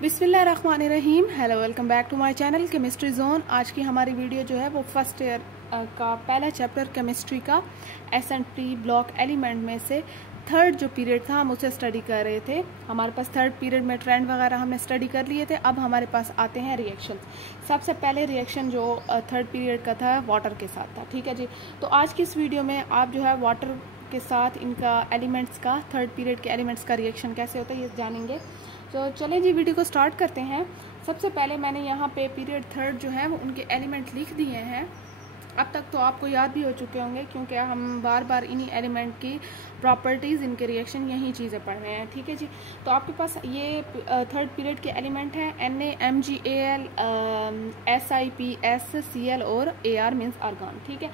बिस्मिल्लाहिर्रहमानिर्रहीम। Hello, welcome back to my channel chemistry zone. आज की हमारी वीडियो जो है वो फर्स्ट ईयर का पहला चैप्टर केमिस्ट्री का S&P ब्लॉक एलिमेंट में से थर्ड जो पीरियड था हम उसे स्टडी कर रहे थे। हमारे पास थर्ड पीरियड में ट्रेंड वगैरह हमने स्टडी कर लिए थे। अब हमारे पास आते हैं रिएक्शन। सबसे पहले रिएक्शन जो थर्ड पीरियड का था वाटर के साथ था। ठीक है जी। तो आज की इस वीडियो में आप जो है वाटर के साथ इनका एलिमेंट्स का थर्ड पीरियड के एलिमेंट्स का रिएक्शन कैसे होता है ये जानेंगे। तो चलें जी, वीडियो को स्टार्ट करते हैं। सबसे पहले मैंने यहाँ पे पीरियड थर्ड जो है वो उनके एलिमेंट लिख दिए हैं। अब तक तो आपको याद भी हो चुके होंगे क्योंकि हम बार बार इन्हीं एलिमेंट की प्रॉपर्टीज़, इनके रिएक्शन, यही चीज़ें पढ़ रहे हैं। ठीक है जी। तो आपके पास ये थर्ड पीरियड के एलिमेंट हैं NaMgAl, SiPsCl और Ar मीन्स आर्गन। ठीक है।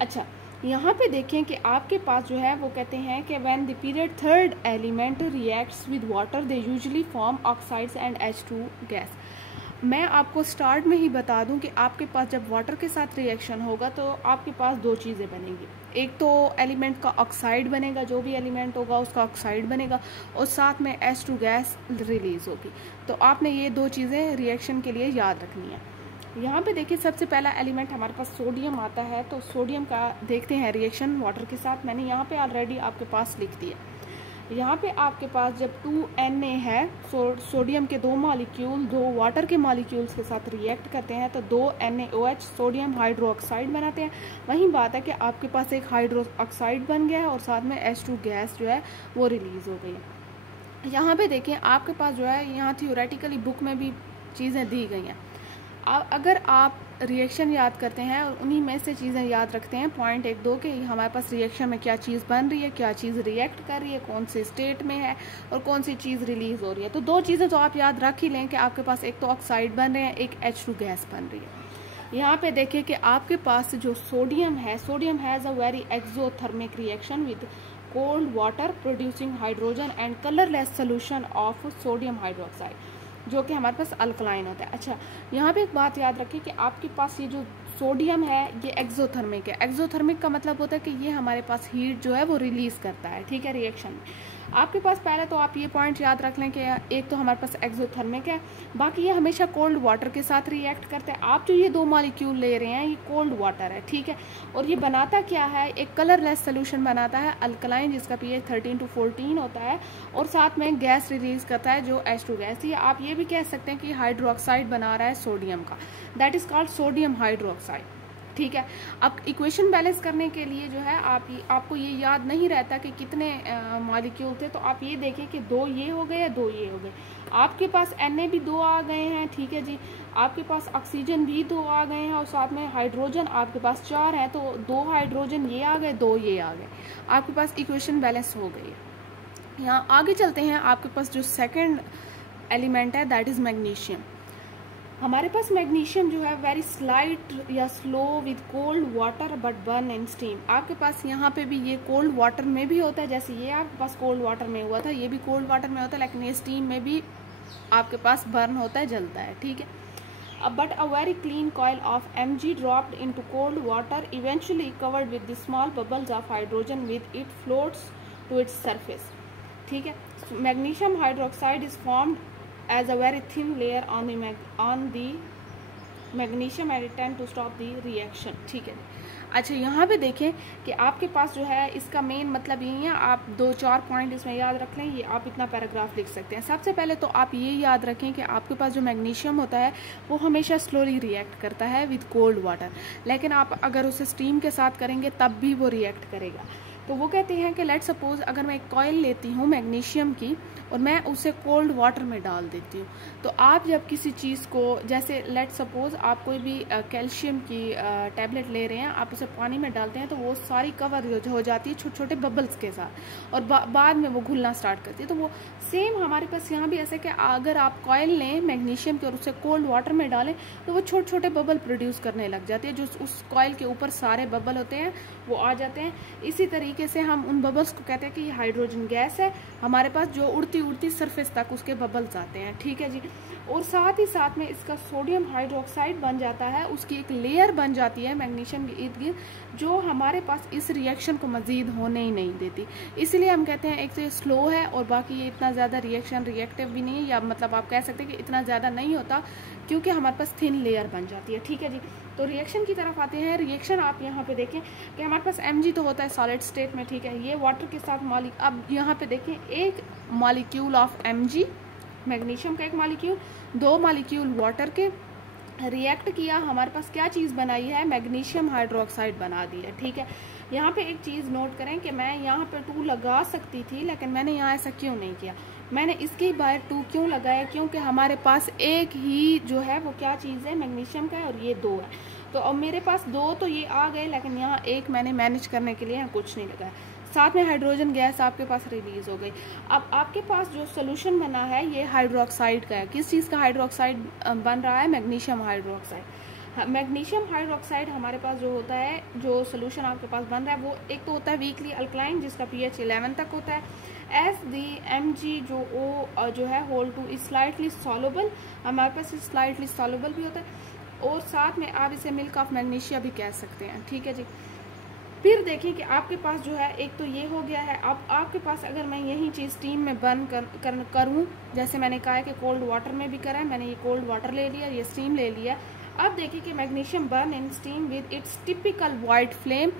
अच्छा, यहाँ पे देखें कि आपके पास जो है वो कहते हैं कि when the period third element reacts with water they usually form oxides and H2 gas. मैं आपको स्टार्ट में ही बता दूं कि आपके पास जब वाटर के साथ रिएक्शन होगा तो आपके पास दो चीज़ें बनेंगी। एक तो एलिमेंट का ऑक्साइड बनेगा, जो भी एलिमेंट होगा उसका ऑक्साइड बनेगा, और साथ में H2 गैस रिलीज होगी। तो आपने ये दो चीज़ें रिएक्शन के लिए याद रखनी है। यहाँ पे देखिए, सबसे पहला एलिमेंट हमारे पास सोडियम आता है। तो सोडियम का देखते हैं रिएक्शन वाटर के साथ। मैंने यहाँ पे ऑलरेडी आपके पास लिख दिया। यहाँ पे आपके पास जब 2Na है, सोडियम के दो मॉलिक्यूल दो वाटर के मॉलिक्यूल्स के साथ रिएक्ट करते हैं तो 2NaOH सोडियम हाइड्रो ऑक्साइड बनाते हैं। वही बात है कि आपके पास एक हाइड्रो ऑक्साइड बन गया है और साथ में H2 गैस जो है वो रिलीज हो गई है। यहाँ पे देखिए, आपके पास जो है यहाँ थियोरेटिकली बुक में भी चीज़ें दी गई हैं। अगर आप रिएक्शन याद करते हैं और उन्हीं में से चीज़ें याद रखते हैं, पॉइंट 1-2 के, हमारे पास रिएक्शन में क्या चीज़ बन रही है, क्या चीज़ रिएक्ट कर रही है, कौन से स्टेट में है और कौन सी चीज़ रिलीज हो रही है, तो दो चीज़ें तो आप याद रख ही लें कि आपके पास एक तो ऑक्साइड बन रहे हैं, एक H2 गैस बन रही है। यहाँ पे देखिए कि आपके पास जो सोडियम है, sodium has a very exothermic reaction with cold water producing hydrogen and colourless solution of sodium hydroxide, जो कि हमारे पास अल्कलाइन होता है। अच्छा, यहाँ पे एक बात याद रखिए कि आपके पास ये जो सोडियम है ये एक्सोथर्मिक है। एक्सोथर्मिक का मतलब होता है कि ये हमारे पास हीट जो है वो रिलीज करता है। ठीक है, रिएक्शन में आपके पास पहले तो आप ये पॉइंट याद रख लें कि एक तो हमारे पास एक्सोथर्मिक है, बाकी ये हमेशा कोल्ड वाटर के साथ रिएक्ट करते हैं। आप जो ये दो मॉलिक्यूल ले रहे हैं ये कोल्ड वाटर है। ठीक है, और ये बनाता क्या है, एक कलरलेस सोल्यूशन बनाता है अल्कलाइन, जिसका pH 13 to 14 होता है, और साथ में गैस रिलीज करता है जो H2 गैस। ये आप ये भी कह सकते हैं कि हाइड्रोक्साइड बना रहा है सोडियम का, that is called sodium hydroxide. ठीक है। अब इक्वेशन बैलेंस करने के लिए जो है आपको ये याद नहीं रहता कि कितने मॉलिक्यूल थे, तो आप ये देखें कि दो ये हो गए या दो ये हो गए। आपके पास Na भी दो आ गए हैं। ठीक है जी। आपके पास ऑक्सीजन भी दो आ गए हैं और साथ में हाइड्रोजन आपके पास 4 है, तो दो हाइड्रोजन ये आ गए, दो ये आ गए। आपके पास इक्वेशन बैलेंस हो गई है। यहाँ आगे चलते हैं। आपके पास जो सेकेंड एलिमेंट है दैट इज मैग्नीशियम। हमारे पास मैग्नीशियम जो है वेरी स्लाइट या slow with cold water but burn in steam. आपके पास यहाँ पे भी ये कोल्ड वाटर में भी होता है, जैसे ये आपके पास कोल्ड वाटर में हुआ था, ये भी कोल्ड वाटर में होता है, लेकिन ये स्टीम में भी आपके पास बर्न होता है, जलता है। ठीक है। But a very clean coil of Mg dropped into cold water eventually covered with the small bubbles of hydrogen with it floats to its surface. ठीक है। Magnesium hydroxide is formed as a very thin layer on the magnesium and it tend to stop the reaction। ठीक है। अच्छा, यहाँ पे देखें कि आपके पास जो है इसका मेन मतलब यही है। आप 2-4 पॉइंट इसमें याद रख लें, ये आप इतना पैराग्राफ लिख सकते हैं। सबसे पहले तो आप ये याद रखें कि आपके पास जो मैग्नीशियम होता है वो हमेशा स्लोली रिएक्ट करता है विद कोल्ड वाटर, लेकिन आप अगर उसे स्टीम के साथ करेंगे तब भी वो रिएक्ट करेगा। तो वो कहते हैं कि लेट सपोज अगर मैं एक कॉइल लेती हूँ मैग्नीशियम की और मैं उसे कोल्ड वाटर में डाल देती हूँ, तो आप जब किसी चीज़ को, जैसे लेट सपोज आप कोई भी कैल्शियम की टैबलेट ले रहे हैं, आप उसे पानी में डालते हैं तो वो सारी कवर हो जाती है छोटे छोटे बबल्स के साथ, और बाद में वो घुलना स्टार्ट करती है। तो वो सेम हमारे पास यहाँ भी ऐसे कि अगर आप कॉइल लें मैग्नीशियम की और उसे कोल्ड वाटर में डालें तो वो छोटे छोटे बबल प्रोड्यूस करने लग जाती है, जो उस कॉइल के ऊपर सारे बबल होते हैं वो आ जाते हैं। इसी तरीके तरीके से हम उन बबल्स को कहते हैं कि ये हाइड्रोजन गैस है हमारे पास, जो उड़ती उड़ती सरफेस तक उसके बबल्स आते हैं, ठीक है जी। और साथ ही साथ में इसका सोडियम हाइड्रोक्साइड बन जाता है, उसकी एक लेयर बन जाती है मैग्नीशियम के इर्द गिर्द, जो हमारे पास इस रिएक्शन को मज़ीद होने ही नहीं देती। इसलिए हम कहते हैं एक तो ये स्लो है और बाकी ये इतना ज़्यादा रिएक्टिव भी नहीं है, या मतलब आप कह सकते हैं कि इतना ज़्यादा नहीं होता क्योंकि हमारे पास थिन लेयर बन जाती है, ठीक है जी। तो रिएक्शन की तरफ आते हैं। रिएक्शन आप यहाँ पे देखें कि हमारे पास Mg तो होता है सॉलिड स्टेट में, ठीक है, ये वाटर के साथ अब यहाँ पे देखें एक मॉलिक्यूल ऑफ Mg, मैग्नीशियम का एक मॉलिक्यूल, 2 मॉलिक्यूल वाटर के रिएक्ट किया, हमारे पास क्या चीज़ बनाई है, मैग्नीशियम हाइड्रोक्साइड बना दी है, ठीक है। यहाँ पे एक चीज़ नोट करें कि मैं यहाँ पे 2 लगा सकती थी, लेकिन मैंने यहाँ ऐसा क्यों नहीं किया, मैंने इसके बाहर 2 क्यों लगाया, क्योंकि हमारे पास एक ही जो है वो क्या चीज़ है, मैग्नीशियम का है, और ये 2 है। तो अब मेरे पास 2 तो ये आ गए, लेकिन यहाँ एक मैंने मैनेज करने के लिए यहाँ कुछ नहीं लगाया। साथ में हाइड्रोजन गैस आपके पास रिलीज हो गई। अब आपके पास जो सोल्यूशन बना है ये हाइड्रोक्साइड का है। किस चीज़ का हाइड्रोक्साइड बन रहा है, मैग्नीशियम हाइड्रोक्साइड। मैग्नीशियम हाइड्रोक्साइड हमारे पास जो होता है, जो सोल्यूशन आपके पास बन रहा है, वो एक तो होता है वीकली अल्कलाइन जिसका pH 11 तक होता है। एस दी Mg जो है whole two is slightly soluble, हमारे पास स्लाइटली सॉल्युबल भी होता है, और साथ में आप इसे मिल्क ऑफ मैग्नीशिया भी कह सकते हैं, ठीक है जी। फिर देखिए कि आपके पास जो है एक तो ये हो गया है। अब आपके पास अगर मैं यही चीज़ स्टीम में बर्न करूँ, जैसे मैंने कहा है कि कोल्ड वाटर में भी करा है, मैंने ये कोल्ड वाटर ले लिया, ये स्टीम ले लिया। अब देखिए कि magnesium burn in steam with its typical white flame.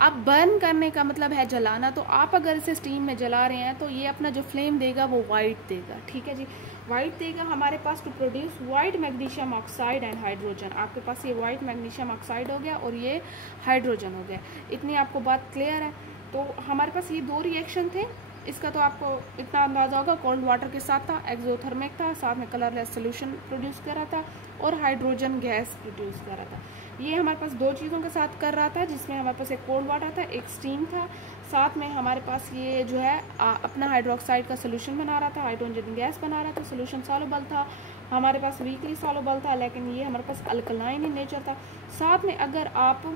अब बर्न करने का मतलब है जलाना, तो आप अगर इसे स्टीम में जला रहे हैं तो ये अपना जो फ्लेम देगा वो वाइट देगा, ठीक है जी, वाइट देगा हमारे पास to produce white magnesium oxide and hydrogen. आपके पास ये वाइट मैग्नीशियम ऑक्साइड हो गया और ये हाइड्रोजन हो गया। इतनी आपको बात क्लियर है। तो हमारे पास ये 2 रिएक्शन थे, इसका तो आपको इतना अंदाजा होगा, कोल्ड वाटर के साथ था, एक्सोथर्मिक था, साथ में कलरलेस सोल्यूशन प्रोड्यूस कर रहा था, और हाइड्रोजन गैस प्रोड्यूस कर रहा था। ये हमारे पास 2 चीज़ों के साथ कर रहा था, जिसमें हमारे पास एक कोल्ड वाटर था, एक स्टीम था, साथ में हमारे पास ये जो है अपना हाइड्रोक्साइड का सोल्यूशन बना रहा था, हाइड्रोजन गैस बना रहा था, सोल्यूशन सॉल्युबल था, हमारे पास वीकली सॉल्युबल था, लेकिन ये हमारे पास अल्कलाइन इन नेचर था। साथ में अगर आप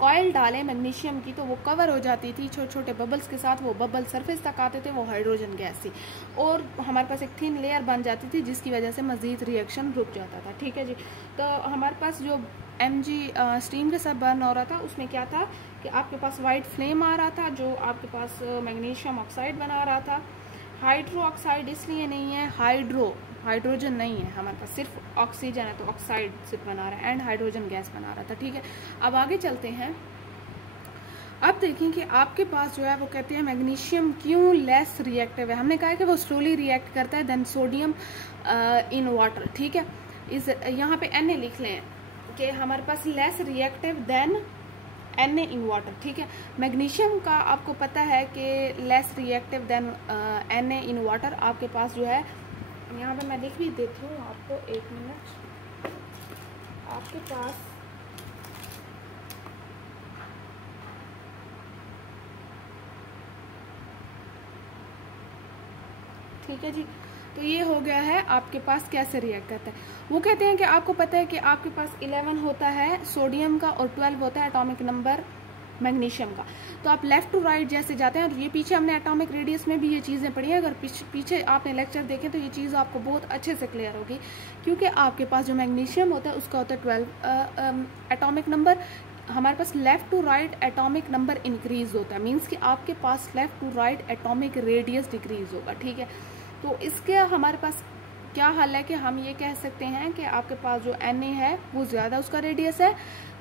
ऑयल डालें मैग्नीशियम की तो वो कवर हो जाती थी छोटे छोटे बबल्स के साथ, वो बबल सरफेस तक आते थे, वो हाइड्रोजन गैस थी, और हमारे पास एक थिन लेयर बन जाती थी जिसकी वजह से मज़ीद रिएक्शन रुक जाता था, ठीक है जी। तो हमारे पास जो Mg स्टीम के साथ बर्न हो रहा था उसमें क्या था कि आपके पास वाइट फ्लेम आ रहा था, जो आपके पास मैग्नीशियम ऑक्साइड बना रहा था। हाइड्रो ऑक्साइड इसलिए नहीं है, हाइड्रोजन नहीं है, हमारे पास सिर्फ ऑक्सीजन है, तो ऑक्साइड सिर्फ बना रहा है, एंड हाइड्रोजन गैस बना रहा था, ठीक है। अब आगे चलते हैं। अब देखें कि आपके पास जो है वो कहते हैं मैग्नीशियम क्यों लेस रिएक्टिव है। हमने कहा है कि वो स्लोली रिएक्ट करता है देन सोडियम इन वाटर, ठीक है। इस यहाँ पे Na लिख लें कि हमारे पास less reactive than Na in water, ठीक है। मैग्नीशियम का आपको पता है कि less reactive than Na in water. आपके पास जो है, यहाँ पे मैं लिख भी देती हूँ आपको, 1 मिनट। आपके पास ठीक है जी, तो ये हो गया है आपके पास कैसे रिएक्ट करता है। वो कहते हैं कि आपको पता है कि आपके पास 11 होता है सोडियम का और 12 होता है एटॉमिक नंबर मैग्नीशियम का। तो आप लेफ्ट टू राइट जैसे जाते हैं, और ये पीछे हमने एटॉमिक रेडियस में भी ये चीज़ें पढ़ी हैं, अगर पीछे आपने लेक्चर देखें तो ये चीज़ आपको बहुत अच्छे से क्लियर होगी, क्योंकि आपके पास जो मैग्नीशियम होता है उसका होता है 12 एटॉमिक नंबर। हमारे पास left to right atomic number increase होता है, मीन्स कि आपके पास left to right atomic radius decrease होगा, ठीक है। तो इसके हमारे पास क्या हल है कि हम ये कह सकते हैं कि आपके पास जो Na है वो ज़्यादा उसका रेडियस है,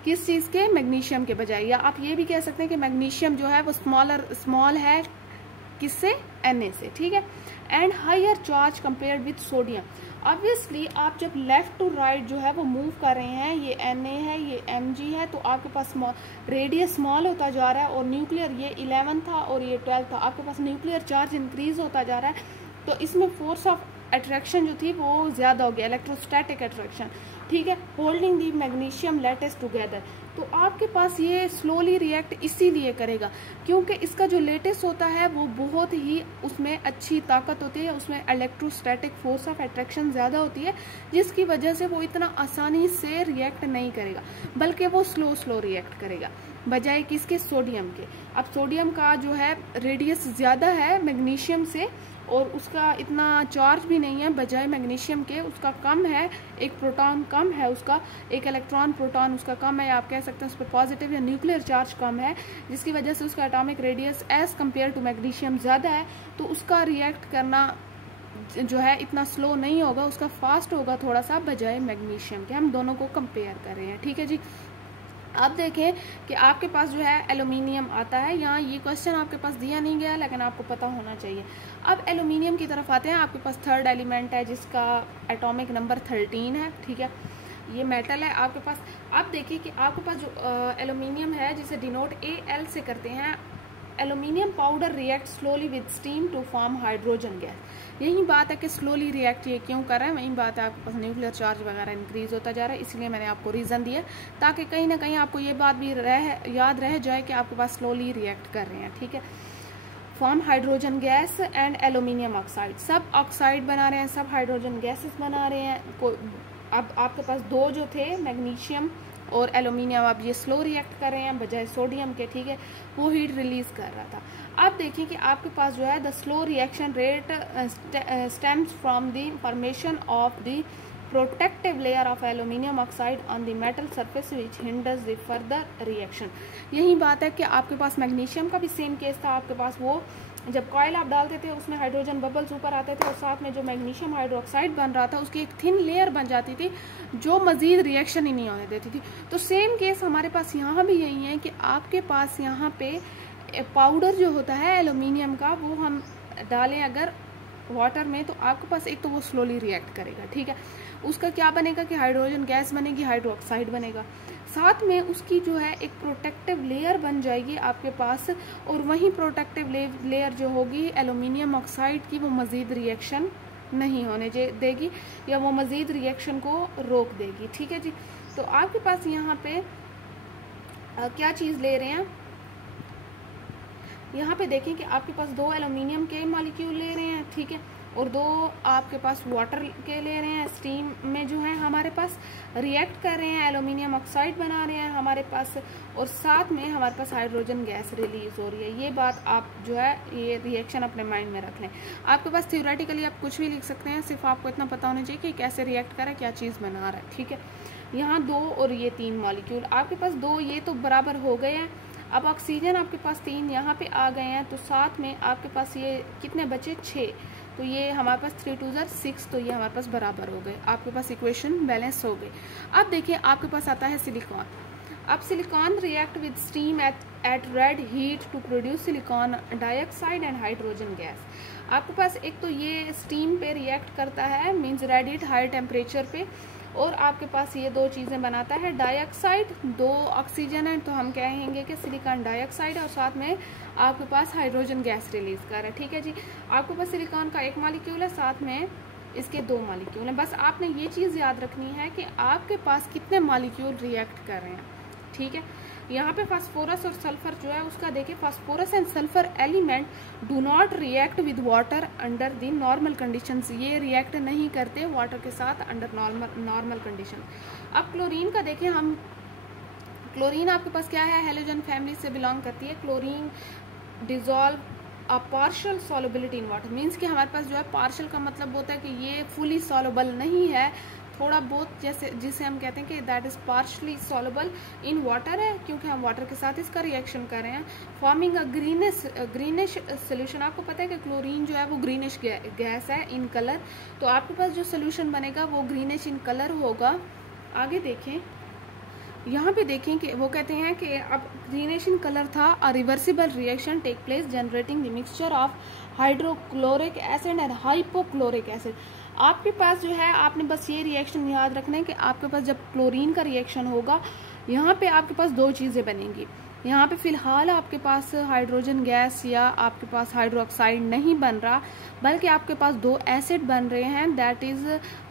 किस चीज़ के, मैग्नीशियम के बजाय। या आप ये भी कह सकते हैं कि मैग्नीशियम जो है वो स्मॉल है किससे, Na से, ठीक है। And higher charge compared with sodium. Obviously आप जब लेफ्ट टू राइट जो है वो मूव कर रहे हैं, ये Na है, ये Mg है, तो आपके पास रेडियस स्मॉल होता जा रहा है, और न्यूक्लियर ये 11 था और ये 12 था, आपके पास न्यूक्लियर चार्ज इंक्रीज होता जा रहा है। तो इसमें फोर्स ऑफ अट्रैक्शन जो थी वो ज़्यादा हो गया, इलेक्ट्रोस्टैटिक अट्रैक्शन, ठीक है, holding the magnesium lattice together. तो आपके पास ये स्लोली रिएक्ट इसीलिए करेगा क्योंकि इसका जो लेटेस्ट होता है वो बहुत ही उसमें अच्छी ताकत होती है, उसमें इलेक्ट्रोस्टैटिक फोर्स ऑफ अट्रैक्शन ज़्यादा होती है, जिसकी वजह से वो इतना आसानी से रिएक्ट नहीं करेगा, बल्कि वो स्लो रिएक्ट करेगा बजाय किसके, सोडियम के। अब सोडियम का जो है रेडियस ज़्यादा है मैग्नीशियम से और उसका इतना चार्ज भी नहीं है बजाय मैग्नीशियम के, उसका कम है, एक प्रोटॉन कम है उसका, एक इलेक्ट्रॉन प्रोटॉन उसका कम है, आप कह सकते हैं उस पर पॉजिटिव या न्यूक्लियर चार्ज कम है, जिसकी वजह से उसका atomic radius as compare to magnesium ज़्यादा है, तो उसका रिएक्ट करना जो है इतना स्लो नहीं होगा, उसका फास्ट होगा थोड़ा सा बजाय मैग्नीशियम के। हम दोनों को कंपेयर कर रहे हैं, ठीक है जी। अब देखें कि आपके पास जो है एल्यूमिनियम आता है, यहाँ ये क्वेश्चन आपके पास दिया नहीं गया लेकिन आपको पता होना चाहिए। अब एल्यूमिनियम की तरफ आते हैं, आपके पास थर्ड एलिमेंट है जिसका एटॉमिक नंबर 13 है, ठीक है, ये मेटल है आपके पास। अब देखिए कि आपके पास जो एल्यूमिनियम है जिसे डिनोट AL से करते हैं, aluminium powder react slowly with steam to form hydrogen gas. यही बात है कि स्लोली रिएक्ट ये क्यों कर रहा है, वही बात है आपके पास न्यूक्लियर चार्ज वगैरह इंक्रीज होता जा रहा है, इसलिए मैंने आपको रीज़न दिया ताकि कहीं ना कहीं आपको ये बात भी याद रह जाए कि आपके पास स्लोली रिएक्ट कर रहे हैं, ठीक है। Form hydrogen gas and aluminium oxide, सब ऑक्साइड बना रहे हैं, सब हाइड्रोजन गैसेस बना रहे हैं। अब आपके पास दो जो थे मैग्नीशियम और एल्यूमिनियम, अब ये स्लो रिएक्ट कर रहे हैं बजाय सोडियम के, ठीक है, वो हीट रिलीज कर रहा था। अब देखिए कि आपके पास जो है the slow reaction rate stems from the formation of the protective layer of aluminium oxide on the metal surface which hinders the further reaction. यही बात है कि आपके पास मैग्नीशियम का भी सेम केस था, आपके पास वो जब कॉयल आप डालते थे उसमें हाइड्रोजन बबल्स ऊपर आते थे और साथ में जो मैग्नीशियम हाइड्रोक्साइड बन रहा था उसकी एक थिन लेयर बन जाती थी जो मजीद रिएक्शन ही नहीं होने देती थी। तो सेम केस हमारे पास यहाँ भी यही है कि आपके पास यहाँ पे पाउडर जो होता है एल्यूमिनियम का वो हम डालें अगर वाटर में तो आपके पास एक तो वो स्लोली रिएक्ट करेगा, ठीक है, उसका क्या बनेगा कि हाइड्रोजन गैस बनेगी, हाइड्रोक्साइड बनेगा, साथ में उसकी जो है एक प्रोटेक्टिव लेयर बन जाएगी आपके पास, और वही प्रोटेक्टिव लेयर जो होगी एल्यूमिनियम ऑक्साइड की वो मज़ीद रिएक्शन नहीं होने देगी या वो मज़ीद रिएक्शन को रोक देगी, ठीक है जी। तो आपके पास यहाँ पे क्या चीज़ ले रहे हैं, यहाँ पे देखें कि आपके पास दो एल्यूमिनियम के मॉलिक्यूल ले रहे हैं, ठीक है, और दो आपके पास वाटर के ले रहे हैं, स्टीम में जो है हमारे पास रिएक्ट कर रहे हैं, एल्यूमिनियम ऑक्साइड बना रहे हैं हमारे पास, और साथ में हमारे पास हाइड्रोजन गैस रिलीज हो रही है। ये बात आप जो है ये रिएक्शन अपने माइंड में रख लें। आपके पास थ्योरेटिकली आप कुछ भी लिख सकते हैं, सिर्फ आपको इतना पता होना चाहिए कि कैसे रिएक्ट कर रहा है, क्या चीज़ बना रहा है, ठीक है। यहाँ दो और ये तीन मॉलिक्यूल आपके पास, दो ये तो बराबर हो गए हैं। अब ऑक्सीजन आपके पास 3 यहाँ पे आ गए हैं, तो साथ में आपके पास ये कितने बचे 6, तो ये हमारे पास 3 2 6, तो ये हमारे पास बराबर हो गए, आपके पास इक्वेशन बैलेंस हो गई। अब देखिए आपके पास आता है सिलिकॉन। अब silicon react with steam at red heat to produce silicon dioxide and hydrogen gas. आपके पास एक तो ये स्टीम पे रिएक्ट करता है, means red heat high temperature पे, और आपके पास ये दो चीज़ें बनाता है, डाइऑक्साइड, दो ऑक्सीजन है तो हम कहेंगे कि सिलिकॉन डाइऑक्साइड है, और साथ में आपके पास हाइड्रोजन गैस रिलीज कर रहा है, ठीक है जी। आपके पास सिलिकॉन का एक मॉलिक्यूल है, साथ में इसके 2 मॉलिक्यूल हैं। बस आपने ये चीज़ याद रखनी है कि आपके पास कितने मॉलिक्यूल रिएक्ट कर रहे हैं, ठीक है। यहाँ पे फास्फोरस और सल्फर जो है उसका देखिए, phosphorus and sulphur element do not react with water under the normal conditions, ये रिएक्ट नहीं करते वाटर के साथ अंडर नॉर्मल कंडीशन। अब क्लोरीन का देखें हम, क्लोरीन आपके पास क्या है, हेलोजन फैमिली से बिलोंग करती है। Chlorine dissolve a partial solubility in water, means कि हमारे पास जो है पार्शियल का मतलब होता है कि ये फुली सॉल्युबल नहीं है, थोड़ा बहुत, जैसे जिसे हम कहते हैं कि that is partially soluble in water है, क्योंकि हम वाटर के साथ इसका रिएक्शन कर रहे हैं, फॉर्मिंग अ ग्रीनिश सोल्यूशन। आपको पता है कि क्लोरीन जो है वो ग्रीनिश गैस है इन कलर, तो आपके पास जो सोल्यूशन बनेगा वो ग्रीनिश इन कलर होगा। आगे देखें, यहाँ पे देखें कि वो कहते हैं कि अब ग्रीनिश इन कलर था, a reversible reaction take place generating the mixture of hydrochloric acid and hypochloric acid. आपके पास जो है, आपने बस ये रिएक्शन याद रखना है कि आपके पास जब क्लोरीन का रिएक्शन होगा, यहाँ पे आपके पास दो चीज़ें बनेंगी। यहाँ पे फ़िलहाल आपके पास हाइड्रोजन गैस या आपके पास हाइड्रोक्साइड नहीं बन रहा, बल्कि आपके पास दो एसिड बन रहे हैं, that is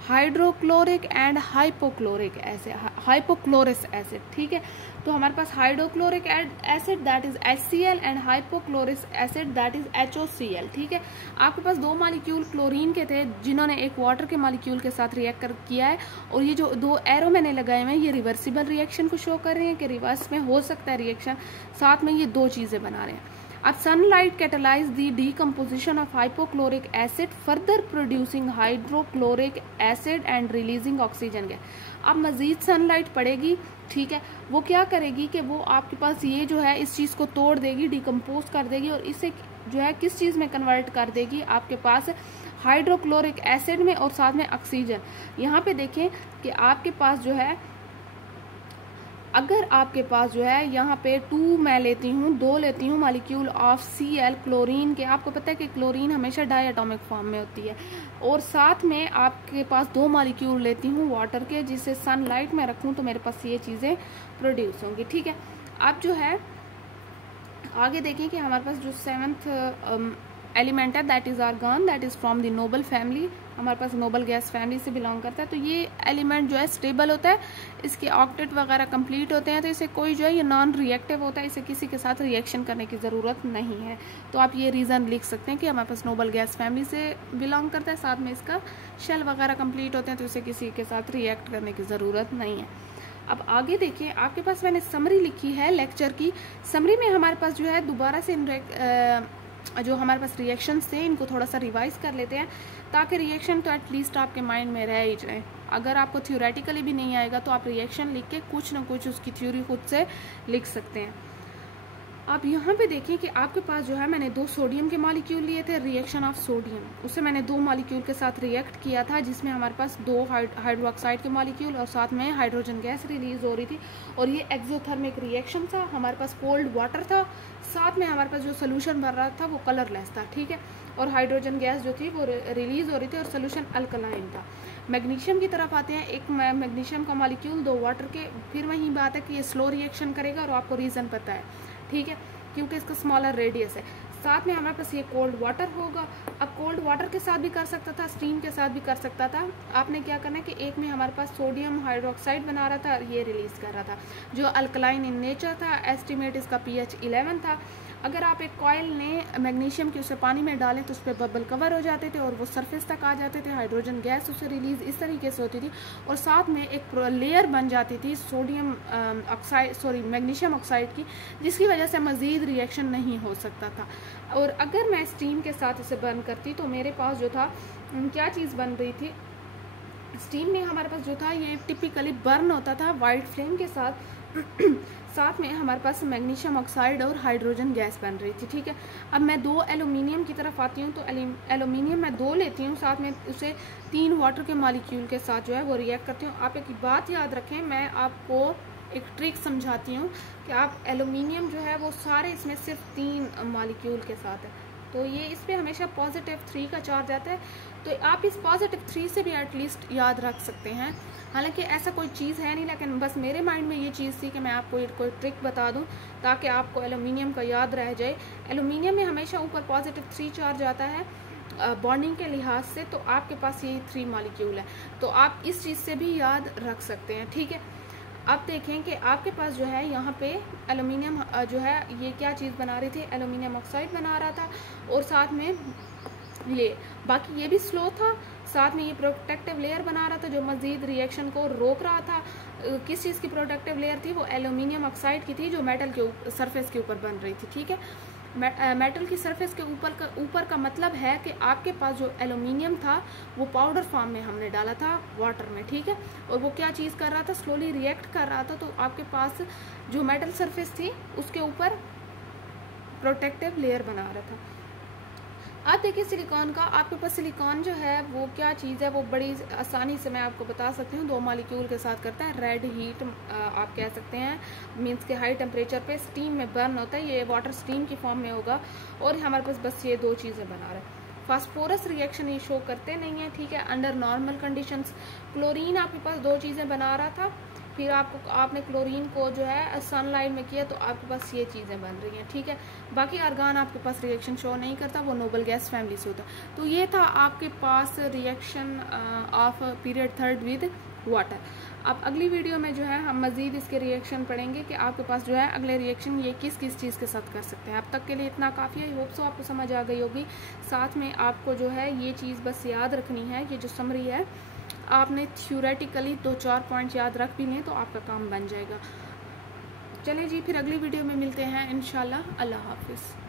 hydrochloric and hypochloric acid, hypochlorous acid. ठीक है, तो हमारे पास hydrochloric acid that is HCl and hypochloric acid that is HOCl। ठीक है, आपके पास दो मॉलिक्यूल क्लोरीन के थे जिन्होंने एक वाटर के मॉलिक्यूल के साथ रिएक्ट किया है, और ये जो दो एरो मैंने लगाए हुए हैं ये रिवर्सिबल रिएक्शन को शो कर रहे हैं कि रिवर्स में हो सकता है रिएक्शन, साथ में ये दो चीजें बना रहे हैं। अब sunlight catalyse the decomposition of hypochloric acid further producing hydrochloric acid and releasing oxygen gas. अब मजीद सनलाइट पड़ेगी, ठीक है, वो क्या करेगी कि वो आपके पास ये जो है इस चीज़ को तोड़ देगी, डिकम्पोज कर देगी, और इसे जो है किस चीज़ में कन्वर्ट कर देगी, आपके पास हाइड्रोक्लोरिक एसिड में और साथ में ऑक्सीजन। यहाँ पे देखें कि आपके पास जो है, अगर आपके पास जो है यहाँ पे 2 मैं लेती हूँ, 2 लेती हूँ मॉलिक्यूल ऑफ Cl क्लोरीन के, आपको पता है कि क्लोरीन हमेशा डायटोमिक फॉर्म में होती है, और साथ में आपके पास 2 मॉलिक्यूल लेती हूँ वाटर के, जिसे सनलाइट में रखूँ तो मेरे पास ये चीज़ें प्रोड्यूस होंगी। ठीक है, अब जो है आगे देखें कि हमारे पास जो 7th एलिमेंट है that is argon, that is from the noble family, हमारे पास नोबल गैस फैमिली से बिलोंग करता है। तो ये एलिमेंट जो है स्टेबल होता है, इसके ऑक्टेट वगैरह कंप्लीट होते हैं, तो इसे कोई जो है ये नॉन रिएक्टिव होता है, इसे किसी के साथ रिएक्शन करने की ज़रूरत नहीं है। तो आप ये रीज़न लिख सकते हैं कि हमारे पास नोबल गैस फैमिली से बिलोंग करता है, साथ में इसका शेल वगैरह कंप्लीट होते हैं, तो इसे किसी के साथ रिएक्ट करने की ज़रूरत नहीं है। अब आगे देखिए, आपके पास मैंने समरी लिखी है लेक्चर की। समरी में हमारे पास जो है दोबारा से जो हमारे पास रिएक्शंस थे इनको थोड़ा सा रिवाइज कर लेते हैं, ताकि रिएक्शन तो एटलीस्ट आपके माइंड में रह ही जाए। अगर आपको थ्योरेटिकली भी नहीं आएगा तो आप रिएक्शन लिख के कुछ ना कुछ उसकी थ्योरी खुद से लिख सकते हैं। अब यहाँ पे देखिए कि आपके पास जो है मैंने 2 सोडियम के मॉलिक्यूल लिए थे, रिएक्शन ऑफ सोडियम, उससे मैंने 2 मॉलिक्यूल के साथ रिएक्ट किया था, जिसमें हमारे पास 2 हाइड्रोक्साइड के मॉलिक्यूल और साथ में हाइड्रोजन गैस रिलीज हो रही थी, और ये एक्सोथर्मिक रिएक्शन था। हमारे पास कोल्ड वाटर था, साथ में हमारे पास जो सोल्यूशन बन रहा था वो कलरलेस था। ठीक है, और हाइड्रोजन गैस जो थी वो रिलीज हो रही थी और सोल्यूशन अल्कलाइन था। मैग्नीशियम की तरफ आते हैं, एक मैग्नीशियम का मॉलिक्यूल 2 वाटर के, फिर वही बात है कि ये स्लो रिएक्शन करेगा, और आपको रीज़न पता है, ठीक है, क्योंकि इसका स्मॉलर रेडियस है। साथ में हमारे पास ये कोल्ड वाटर होगा। अब कोल्ड वाटर के साथ भी कर सकता था, स्टीम के साथ भी कर सकता था। आपने क्या करना है कि एक में हमारे पास सोडियम हाइड्रोक्साइड बना रहा था, ये रिलीज कर रहा था, जो अल्कलाइन इन नेचर था। एस्टिमेट इसका pH 11 था। अगर आप एक कॉयल ने मैग्नीशियम के उसे पानी में डालें तो उस पर बबल कवर हो जाते थे और वो सरफेस तक आ जाते थे, हाइड्रोजन गैस उससे रिलीज इस तरीके से होती थी, और साथ में एक लेयर बन जाती थी सोडियम ऑक्साइड मैग्नीशियम ऑक्साइड की, जिसकी वजह से मज़ीद रिएक्शन नहीं हो सकता था। और अगर मैं स्टीम के साथ इसे बर्न करती तो मेरे पास जो था क्या चीज़ बन रही थी, स्टीम में हमारे पास जो था ये टिपिकली बर्न होता था वाइट फ्लेम के साथ साथ में हमारे पास मैग्नीशियम ऑक्साइड और हाइड्रोजन गैस बन रही थी। ठीक है, अब मैं 2 एल्यूमिनियम की तरफ आती हूँ, तो एल्यूमिनियम मैं 2 लेती हूँ, साथ में उसे 3 वाटर के मॉलिक्यूल के साथ जो है वो रिएक्ट करती हूँ। आप एक बात याद रखें, मैं आपको एक ट्रिक समझाती हूँ कि आप एल्यूमिनियम जो है वो सारे इसमें सिर्फ 3 मॉलिक्यूल के साथ है, तो ये इस पर हमेशा +3 का चार्ज आता है, तो आप इस +3 से भी एटलीस्ट याद रख सकते हैं। हालांकि ऐसा कोई चीज़ है नहीं, लेकिन बस मेरे माइंड में ये चीज़ थी कि मैं आपको कोई ट्रिक बता दूं ताकि आपको एल्यूमिनियम का याद रह जाए। एल्यूमिनियम में हमेशा ऊपर +3 चार्ज आता है बॉन्डिंग के लिहाज से, तो आपके पास ये 3 मॉलिक्यूल है, तो आप इस चीज़ से भी याद रख सकते हैं। ठीक है, अब देखें कि आपके पास जो है यहाँ पे एल्यूमिनियम जो है ये क्या चीज़ बना रही थी, एल्यूमिनियम ऑक्साइड बना रहा था, और साथ में ये बाकी ये भी स्लो था, साथ में ये प्रोटेक्टिव लेयर बना रहा था जो मज़ीद रिएक्शन को रोक रहा था। किस चीज़ की प्रोटेक्टिव लेयर थी, वो एल्यूमिनियम ऑक्साइड की थी जो मेटल के सरफेस के ऊपर बन रही थी। ठीक है, मेटल की सरफेस के ऊपर का मतलब है कि आपके पास जो एल्यूमिनियम था वो पाउडर फॉर्म में हमने डाला था वाटर में। ठीक है, और वो क्या चीज़ कर रहा था, स्लोली रिएक्ट कर रहा था, तो आपके पास जो मेटल सरफेस थी उसके ऊपर प्रोटेक्टिव लेयर बना रहा था। आप देखिए सिलिकॉन का, आपके पास सिलिकॉन जो है वो क्या चीज़ है, वो बड़ी आसानी से मैं आपको बता सकती हूँ, 2 मॉलिक्यूल के साथ करता है। रेड हीट आप कह सकते हैं, मींस के हाई टेम्परेचर पे स्टीम में बर्न होता है, ये वाटर स्टीम की फॉर्म में होगा, और हमारे पास बस ये 2 चीज़ें बना रहे हैं। फास्फोरस रिएक्शन ये शो करते नहीं है। ठीक है, अंडर नॉर्मल कंडीशंस क्लोरीन आपके पास 2 चीज़ें बना रहा था, फिर आपने क्लोरीन को जो है सनलाइट में किया तो आपके पास ये चीज़ें बन रही हैं, ठीक है। बाकी आर्गान आपके पास रिएक्शन शो नहीं करता, वो नोबल गैस फैमिली से होता। तो ये था आपके पास reaction of period third with water. अब अगली वीडियो में जो है हम मज़ीद इसके रिएक्शन पढ़ेंगे कि आपके पास जो है अगले रिएक्शन ये किस किस चीज़ के साथ कर सकते हैं। अब तक के लिए इतना काफ़ी है, होप सो आपको समझ आ गई होगी। साथ में आपको जो है ये चीज़ बस याद रखनी है, ये जो समरी है आपने थ्योरेटिकली 2-4 पॉइंट याद रख भी लें तो आपका काम बन जाएगा। चलें जी, फिर अगली वीडियो में मिलते हैं इंशाल्लाह। अल्लाह हाफिज़।